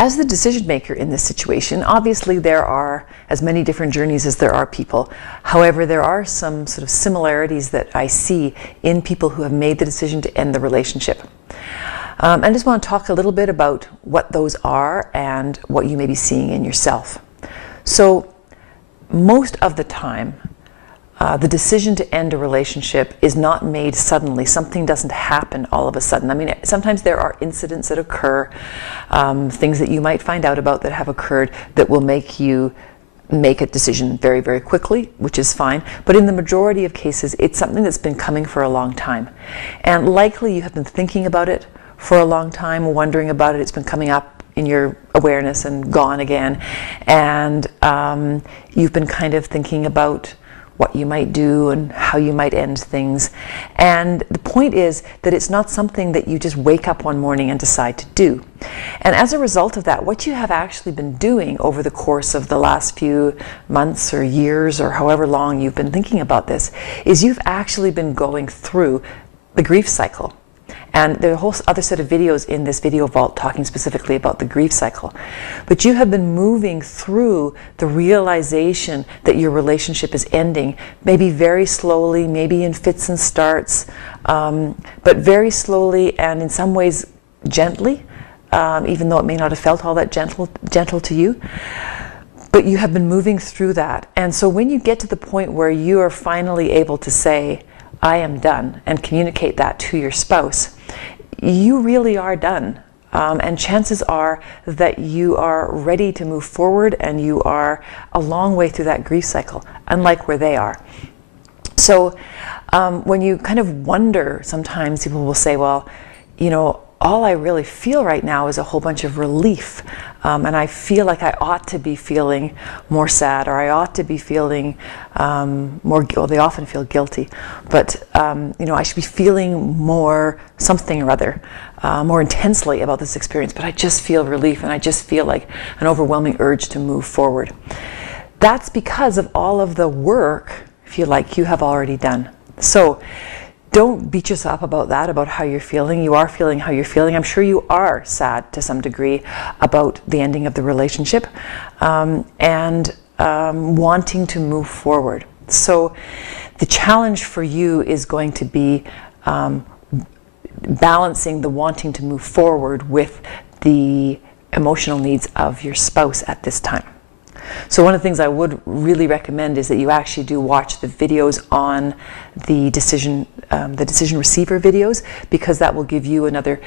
As the decision maker in this situation, obviously there are as many different journeys as there are people. However, there are some sort of similarities that I see in people who have made the decision to end the relationship. I just want to talk a little bit about what those are and what you may be seeing in yourself. So, most of the time, the decision to end a relationship is not made suddenly. Something doesn't happen all of a sudden. I mean, sometimes there are incidents that occur, things that you might find out about that have occurred that will make you make a decision very, very quickly, which is fine. But in the majority of cases, it's something that's been coming for a long time. And likely you have been thinking about it for a long time, wondering about it. It's been coming up in your awareness and gone again. And you've been kind of thinking about what you might do and how you might end things. And the point is that it's not something that you just wake up one morning and decide to do. And as a result of that, what you have actually been doing over the course of the last few months or years or however long you've been thinking about this is you've actually been going through the grief cycle. And there are a whole other set of videos in this video vault talking specifically about the grief cycle. But you have been moving through the realization that your relationship is ending, maybe very slowly, maybe in fits and starts, but very slowly and in some ways gently, even though it may not have felt all that gentle to you. But you have been moving through that. And so when you get to the point where you are finally able to say, I am done, and communicate that to your spouse, you really are done. And chances are that you are ready to move forward and you are a long way through that grief cycle, unlike where they are. So when you kind of wonder, sometimes people will say, well, you know, all I really feel right now is a whole bunch of relief. And I feel like I ought to be feeling more sad, or I ought to be feeling more, well, they often feel guilty, but you know, I should be feeling more something or other, more intensely about this experience, but I just feel relief and I just feel like an overwhelming urge to move forward. That's because of all of the work, if you like, you have already done. So don't beat yourself up about that, about how you're feeling. You are feeling how you're feeling. I'm sure you are sad to some degree about the ending of the relationship and wanting to move forward. So the challenge for you is going to be balancing the wanting to move forward with the emotional needs of your spouse at this time. So one of the things I would really recommend is that you actually do watch the videos on the decision receiver videos, because that will give you another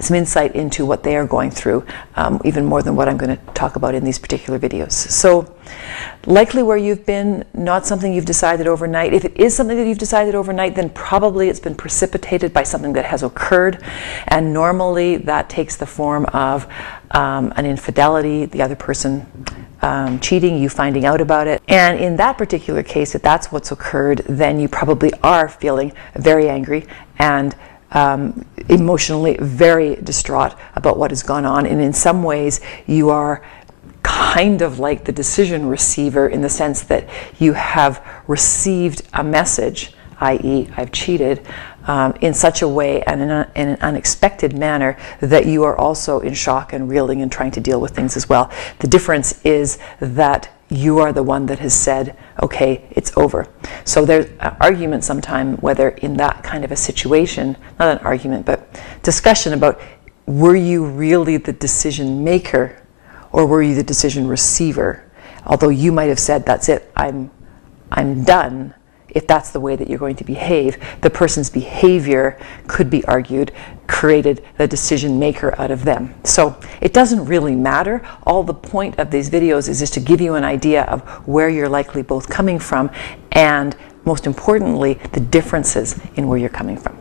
some insight into what they are going through, even more than what I'm going to talk about in these particular videos. So likely where you've been, not something you've decided overnight. If it is something that you've decided overnight, then probably it's been precipitated by something that has occurred, and normally that takes the form of an infidelity, the other person cheating, you finding out about it. And in that particular case, if that's what's occurred, then you probably are feeling very angry and emotionally very distraught about what has gone on. And in some ways, you are kind of like the decision receiver, in the sense that you have received a message, i.e., I've cheated, in such a way and in an unexpected manner that you are also in shock and reeling and trying to deal with things as well. The difference is that you are the one that has said, okay, it's over. So there's an argument sometime whether in that kind of a situation, not an argument, but discussion about, were you really the decision maker or were you the decision receiver? Although you might have said, that's it, I'm done. If that's the way that you're going to behave, the person's behavior, could be argued, created the decision maker out of them. So it doesn't really matter. All the point of these videos is just to give you an idea of where you're likely both coming from, and most importantly, the differences in where you're coming from.